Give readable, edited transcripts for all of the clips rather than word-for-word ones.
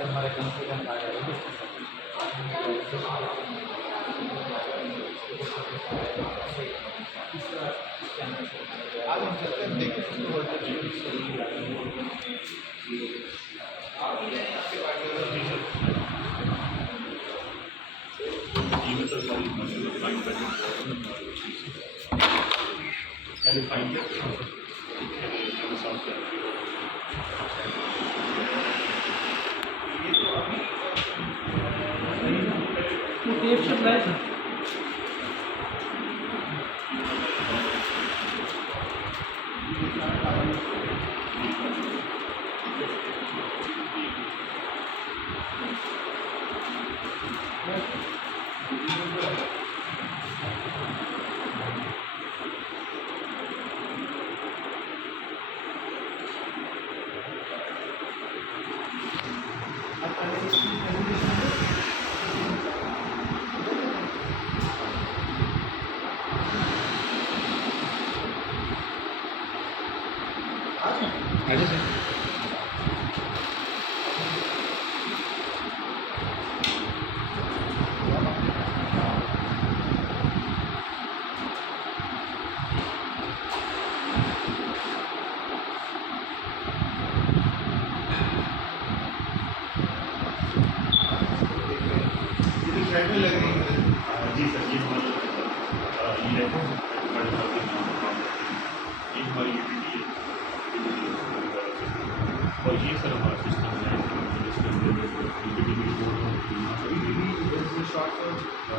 हमारे कंसल्टेंट आ गए आज हम चलते हैं देखते टेप चल रहा है जी सर, ये हमारी और ये सर हमारा सिस्टम है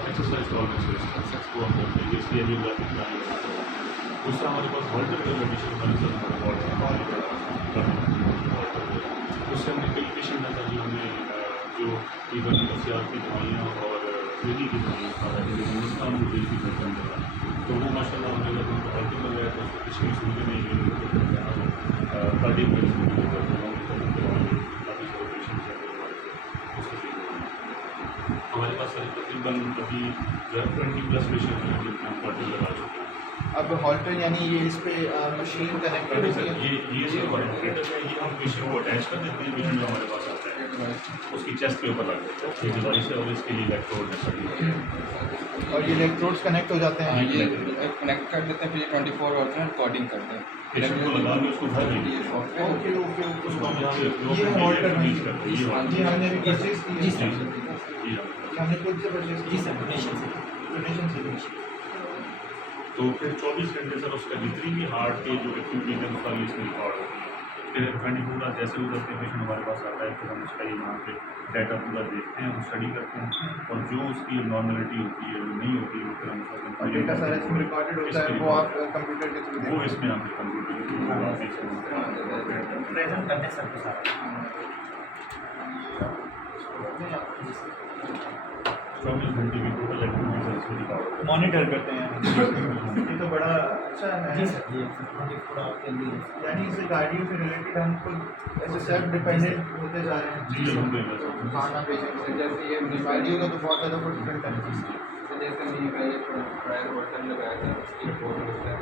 एक्सरसाइज टॉलरेंस को हम करते हैं इसलिए एंजियोग्राफी कराएंगे। दूसरा हमारे पास हॉल्टर का कंडीशन हमारे सर उससे हमने कई पेशेंट आता है हमें जो इवन नफसियात की दवाइयाँ और दिल्ली की दवाइयाँ हिंदुस्तान में दिल्ली की दवाइयाँ तो वो माशाल्लाह हमने जब उनको हॉल्टर में गया तो उसको कुछ भी सुविधा नहीं है कार्डियक हमारे पास सर तकरीबन अभी 20+ पेशेंट हैं जिनके हम हॉल्टर लगा चुके हैं। अब हॉल्टर यानी ये इस पे मशीन कनेक्टेड सर ये सर ऑपरेटर है, ये हम पेशेंट को अटैच कर देते हैं। पेशेंट हमारे पास आता है उसकी चेस्ट के ऊपर लग जाता है ये डिवाइस है और इसके लिए इलेक्ट्रोड है सर और ये इलेक्ट्रोड्स कनेक्ट हो जाते हैं ये कनेक्ट कर देते हैं फिर 24 आवर्स में रिकॉर्डिंग करते हैं पेशेंट को लगा के उसको भर देंगे ओके ओके उसको हम यहाँ पे ये हॉल्टर यूज़ करते हैं ये हमने भी परचेज जी किया सर हमने खुद से परचेज जी सर डोनेशन से तो फिर 24 घंटे सर उसका जितनी भी हार्ट के जो एक्टिविटीज है उसका भी इसमें रिकॉर्ड होती है। फिर 24 आवर्स जैसे भी करते पेशेंट हमारे पास आता है फिर हम उसका यहाँ पे डाटा पूरा देखते हैं, हम स्टडी करते हैं और जो उसकी नॉर्मेलिटी होती है जो नहीं होती है वो फिर हम उसका डेटा सारा इसमें रिकॉर्डेड होता है वो आप कंप्यूटर के थ्रू वो इसमें आपके कंप्यूटर के थ्रू प्रेजेंट करते हैं सबको सारा 24 घंटे की टोटल एक्टिविटीज है इसमें रिकॉर्ड मॉनिटर करते हैं ये तो बड़ा अच्छा है जी सर ये 24 आवर के लिए यानी इसे कार्डियो से रिलेटेड हम खुद ऐसे सेल्फ डिपेंडेंट होते जा रहे हैं जी अलहमदुलिल्लाह खाना पेशेंट से जैसे ये कार्डियो का तो बहुत ज़्यादा फुटप्रिंट है जैसे मैंने पहले ट्रायल बटन लगाया था उसकी रिपोर्ट होता है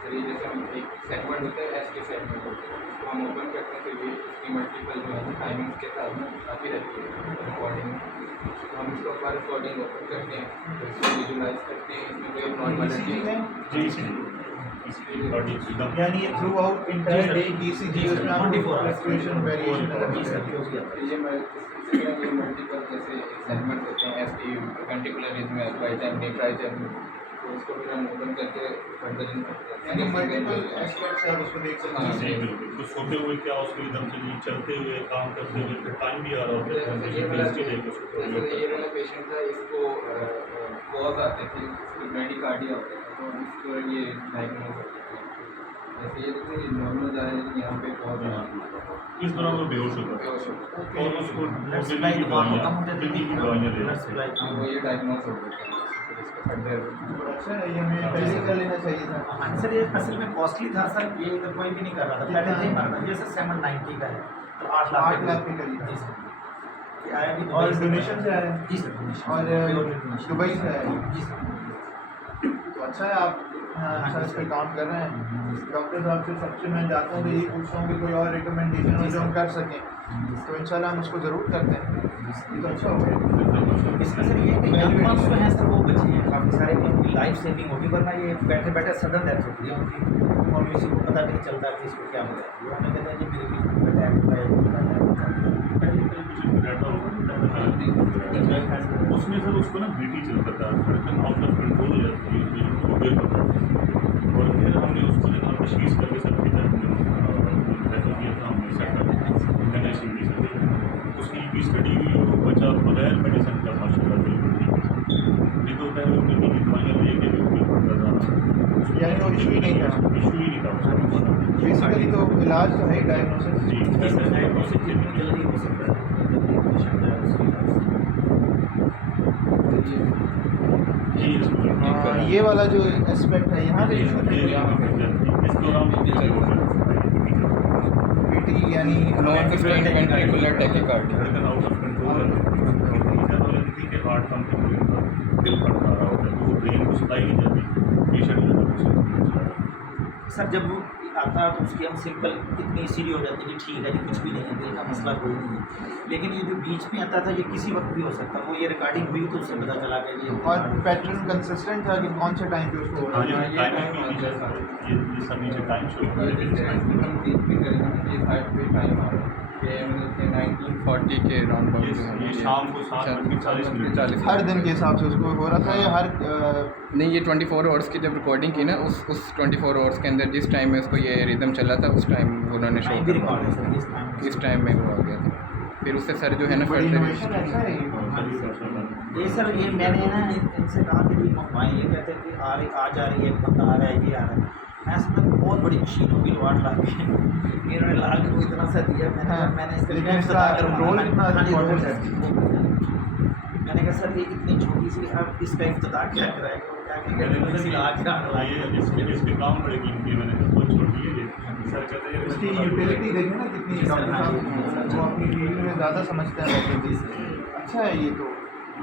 सर ये जैसे हम एक सेगमेंट होता है एस के सेगमेंट होते हैं हम ओपन करते हैं फिर ये इसकी मल्टीपल जो है टाइमिंग्स के साथ में काफ़ी रहती है रिकॉर्डिंग हम इसको अपना रिकॉर्डिंग ओपन करते हैं तो इसको विजुलाइज करते हैं इसमें कोई नॉर्मलिटी है जी एकदम यानी ये through out entire day ECG उसमें आपको 24 hours फ्लक्चुएशन वेरिएशन जी सर ये मल्टीपल जैसे सेगमेंट होते हैं एस टी वेंटिकुलर रिदम है राइट टाइम नहीं राइट टाइम तो उसको फिर हम ओपन करके फर्दर इन करते हैं यानी मल्टीपल एस्पेक्ट्स आप उसको देख सकते हैं जी बिल्कुल तो सोते हुए क्या उसके एकदम चलिए चलते हुए काम करते हुए फिर टाइम भी आ रहा होता है जैसे ये वाला पेशेंट था इसको पॉज आते थे ब्रेडिकार्डिया होता है तो इसको ये डायग्नोज होता है जैसे ये देखते हैं नॉर्मल जा रहा है लेकिन यहाँ पे पॉज इस दौरान वो बेहोश होता है और उसको दिल्ली की दवाइयाँ ले वो ये डायग्नोज हो गया अच्छा ये हमें पहले कर लेना चाहिए था हाँ सर ये असल में कॉस्टली था सर ये इधर कोई भी नहीं कर रहा था पहले नहीं कर रहा ये सर 790 का है तो 8 लाख के करीब जी सर ये आया भी और डोनेशन से आया जी सर डोनेशन और दुबई से आया जी सर तो अच्छा है आप अच्छा इस पे काम कर रहे हैं। डॉक्टर साहब से सबसे मैं जाता हूँ तो यही पूछता हूँ कि कोई और रिकमेंडेशन हो जो हम कर सकें, तो इंशाल्लाह हम उसको ज़रूर करते हैं। ये तो अच्छा हो गया। इसमें सर ये है कि यंग मार्क्स जो हैं सर वो बचे हैं काफ़ी सारे कि उनकी लाइफ सेविंग होगी, वरना ये बैठे बैठे सडन डेथ होती है उनकी और किसी को पता भी नहीं चलता कि इसको क्या हो जाती है। हमें कहते हैं कि मेरे भी अटैक हुआ है। उसमें सर उसको ना बीटी चलता था, धड़कन आउट ऑफ कंट्रोल हो जाती है, उसमें जो बेर पकड़ और फिर हमने उसको जो तशखीस करके सर किया रेफर किया था हमने सेंटर NICD से, उसकी भी स्टडी हुई और वो बच्चा बगैर मेडिसिन का माशाल्लाह बिल्कुल ठीक है। नहीं तो पहले वो बीपी की दवाइयाँ लेके भी बेर पड़ता था, यानी वो इशू ही नहीं था। इशू ही नहीं था उसका। बेसिकली तो इलाज तो है डायग्नोसिस। जी इसमें डायग्नोसिस जितनी जल्दी हो सकता है पेशेंट जो है उसकी ये हाँ, ये वाला जो एस्पेक्ट है यहाँ पे इस दौरान पीटी यानी नॉन वेंट्रिकुलर टैकीकार्डिया धड़कन आउट ऑफ कंट्रोल है, हार्ट पंप दिल फड़का रहा होता है, तो वो ब्रेन को सप्लाई नहीं जाती पेशेंट। सर जब वो आता है तो उसकी हम सिंपल इतनी सीरी हो जाती है कि ठीक है जी कुछ भी नहीं है, दिल का मसला कोई नहीं है। लेकिन ये जो बीच में आता था ये किसी वक्त भी हो सकता है, वो ये रिकॉर्डिंग हुई तो उससे पता चला कि ये और पैटर्न कंसिस्टेंट था कि कौन से टाइम पे उसको हो रहा है। ये सब नीचे टाइम शो हो रहा है। 1940 के राउंड ये शाम को 7:40 हर दिन के हिसाब से उसको हो रहा था या हर नहीं, ये 24 आवर्स की जब रिकॉर्डिंग की ना उस 24 आवर्स के अंदर जिस टाइम में उसको ये रिदम चला था उस टाइम उन्होंने शो टाइम भी रिकॉर्ड है सर इस टाइम इस टाइम में वो आ गया था। फिर उससे सर जो है ना बड़ी फर्दर इनोवेशन अच्छा है ये। ये सर ये मैंने ना इनसे कहा कि जी मंगवाएं, ये कहते हैं कि आज आ रही है एक बंदा आ रहा है ये आ रहा है। मैं समझा बहुत बड़ी मशीन होगी जो 8 लाख की इन्होंने ला के वो इतना सा दिया। मैंने इसका लेकिन इसका रोल कितना इम्पोर्टेंट है। मैंने कहा सर ये इतनी छोटी सी अब इसका इफ्तिताह क्या कराएगा, वो क्या इसके काम बड़े कीमती, मैंने बहुत छोड़ दिए सर कहते हैं इसकी यूटिलिटी देखें ना कितनी डॉक्टर साहब वो अपनी फील्ड में ज़्यादा समझते हैं डॉक्टर जी। अच्छा है ये तो।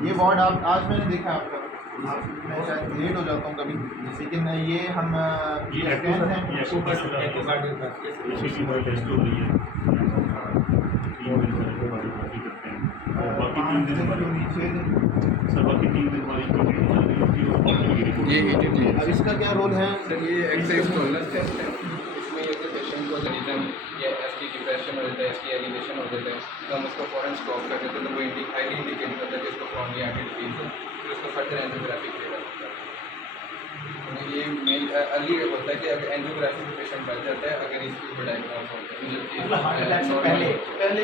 ये वार्ड आप आज मैंने देखा आपका, मैं शायद लेट हो जाता हूँ कभी, लेकिन ये हम ये स्कैन हैं टेस्ट हो रही है, 3 दिन से करते हैं, बाकी 3 दिन हमारी नीचे सर बाकी 3 दिन हमारी कंप्लीट चल रही होती है और बाकी की रिपोर्ट ये ETT है। अब इसका क्या रोल है। सर ये एक्सरसाइज टॉलरेंस टेस्ट है। इसमें ये तो पेशेंट को रिदम या ST डिप्रेशन हो जाता है, ST एलिवेशन हो जाता है, तो हम उसको फ़ौरन स्टॉप कर देते हैं, तो वो हाईली इंडिकेट करता है कि इसको क्रॉनिक आर्टरी डिजीज है, फिर उसको फर्दर एंजियोग्राफी किया जाता है। तो ये मेन अर्ली होता है कि अगर एंजियोग्राफी में पेशेंट बच जाता है अगर इसके ऊपर डायग्नोज होता है, हार्ट अटैक से पहले पहले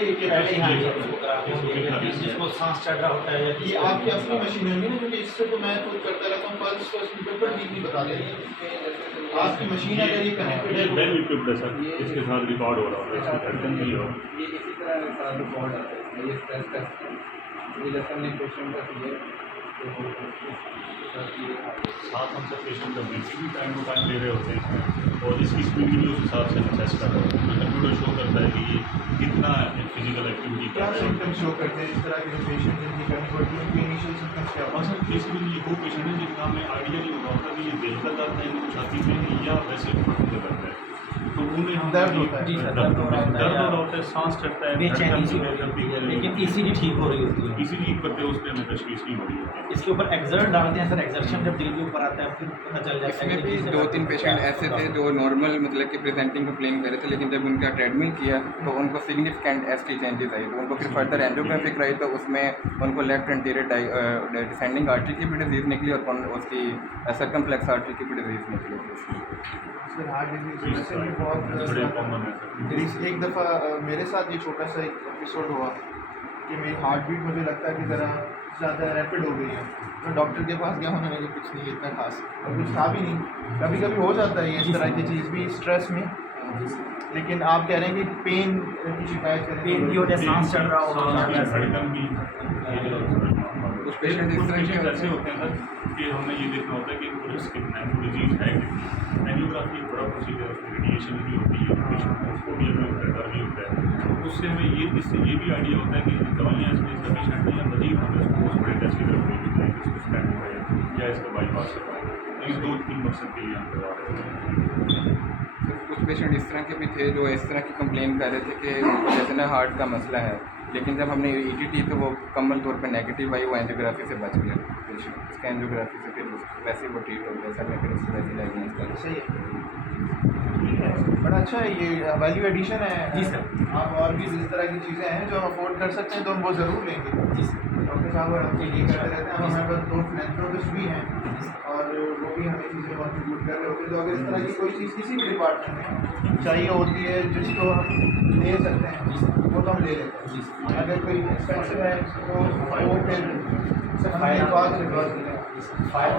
जिसको सांस चढ़ रहा होता है या ये आपकी अपनी मशीन होगी ना, क्योंकि इससे तो मैं खुद करता रहता हूँ, पल्स तो स्पीकर पर ठीक नहीं बता देती। आपकी मशीन अगर ये कनेक्टेड है वेल इक्विप्ड है सर, इसके साथ रिकॉर्ड हो रहा है, इसकी धड़कन भी हो ये इसी तरह सारा रिकॉर्ड आता है इसमें, ये स्ट्रेस टेस्ट है, ये जैसा हमने पेशेंट का दिया साथ हम सब पेशेंट का बीपी भी टाइम टू टाइम ले रहे होते हैं और इसकी स्पीड भी उस हिसाब से असेस कर रहे होते हैं। कंप्यूटर शो करता है कि ये कितना फिजिकल एक्टिविटी क्या कर रहे हैं। सिम्टम्स शो करते हैं इस तरह के पेशेंट जिनकी करनी पड़ती है, उनके इनिशियल सिम्टम्स क्या और होते सर बेसिकली ये वो पेशेंट है जिनका हमें आइडिया नहीं होता कि ये दिल का दर्द है, इनको छाती में या वैसे घुटनों का दर्द है, तो उन्हें हम दर्द होता है। जी सर, दर्द दर्द हो रहा होता है, सांस चढ़ता है, बेचैनी सी धड़कन हो जाती है, भी लेकिन ECG ठीक हो रही होती है। इसीलिए करते उस पर हमें तशखीस नहीं हो रही है। इसके ऊपर एक्सर्ट डालते हैं सर, एक्सर्शन जब दिल के ऊपर आता है फिर पता चल जाता है इसमें कि भी किस 2-3 जगह पेशेंट क्या ऐसे थे होगा। जो नॉर्मल मतलब कि प्रेजेंटिंग कंप्लेन कर रहे थे, लेकिन जब उनका ट्रेडमिल किया तो उनको सिग्निफिकेंट ST चेंजेस आई, तो उनको फिर फर्दर एंजियोग्राफी कराई तो उसमें उनको लेफ्ट एंटीरियर डिसेंडिंग आर्टरी की भी डिजीज़ निकली और उसकी सर्कमफ्लेक्स आर्टरी की भी डिजीज़ निकली। इसके हार्ट डिजीज वैसे भी बड़े बहुत कॉमन है सर। मेरी एक दफ़ा मेरे साथ ये छोटा सा एक एपिसोड हुआ कि मेरी हार्ट बीट मुझे लगता है कि ज़रा ज़्यादा रैपिड हो गई है, तो डॉक्टर के पास गया, उन्होंने कहा कुछ नहीं इतना खास और कुछ था भी नहीं। कभी कभी हो जाता है ये इस तरह की चीज़ भी स्ट्रेस में, लेकिन आप कह रहे हैं कि पेन की शिकायत करें, पेन की वजह से सांस चढ़ रहा होगा। धड़कन भी कुछ पेशेंट इस तरह के पेशेंट होते ऐसे होते हैं सर कि हमें ये देखना होता है कि रिस्क कितना है, डिजीज है कितना। एंजियोग्राफी एक बड़ा प्रोसीजर है, उसमें रेडिएशन भी होती है, पेशेंट को उसको भी हमें होता है, डर भी होता है, तो उससे हमें इससे ये भी आइडिया होता है कि दवाइयाँ इसमें सफिशेंट नहीं है, मजीद हमें उसको उस बड़े टेस्ट की तरफ लेके जाएंगे, इसको स्टैंड करें या इसका बाईपास करवाएं। इस 2-3 मकसद के लिए हम करवा रहे थे। तो कुछ पेशेंट इस तरह के भी थे जो इस तरह की कंप्लेन कर रहे थे कि उनको जैसे ना हार्ट का मसला है, लेकिन जब हमने ETT तो वो मुकम्मल तौर पे नेगेटिव आई, वो एंजियोग्राफी से बच गया पेशेंट, उसका एंजियोग्राफी से फिर वैसे ही वो ट्रीट हो गया। सर ने फिर उसको वैसे डायग्नोज कर सही है, ठीक है, बड़ा अच्छा है, ये वैल्यू एडिशन है। जी सर। आप और भी इस तरह की चीज़ें हैं जो हम अफोर्ड कर सकते हैं तो हम वो ज़रूर लेंगे। जी सर। डॉक्टर साहब और आपके ये करते रहते हैं, हमारे पास 2 फिलैंथ्रोपिस्ट भी हैं और वो भी हमें चीज़ें कंट्रीब्यूट कर रहे होते हैं। तो अगर इस तरह की कोई चीज़ किसी भी डिपार्टमेंट में चाहिए होती है जिसको हम ले सकते हैं वो तो हम ले लेते हैं। अगर कोई एक्सपेंसिव है तो वो फिर हमें बात से बात करें। फायर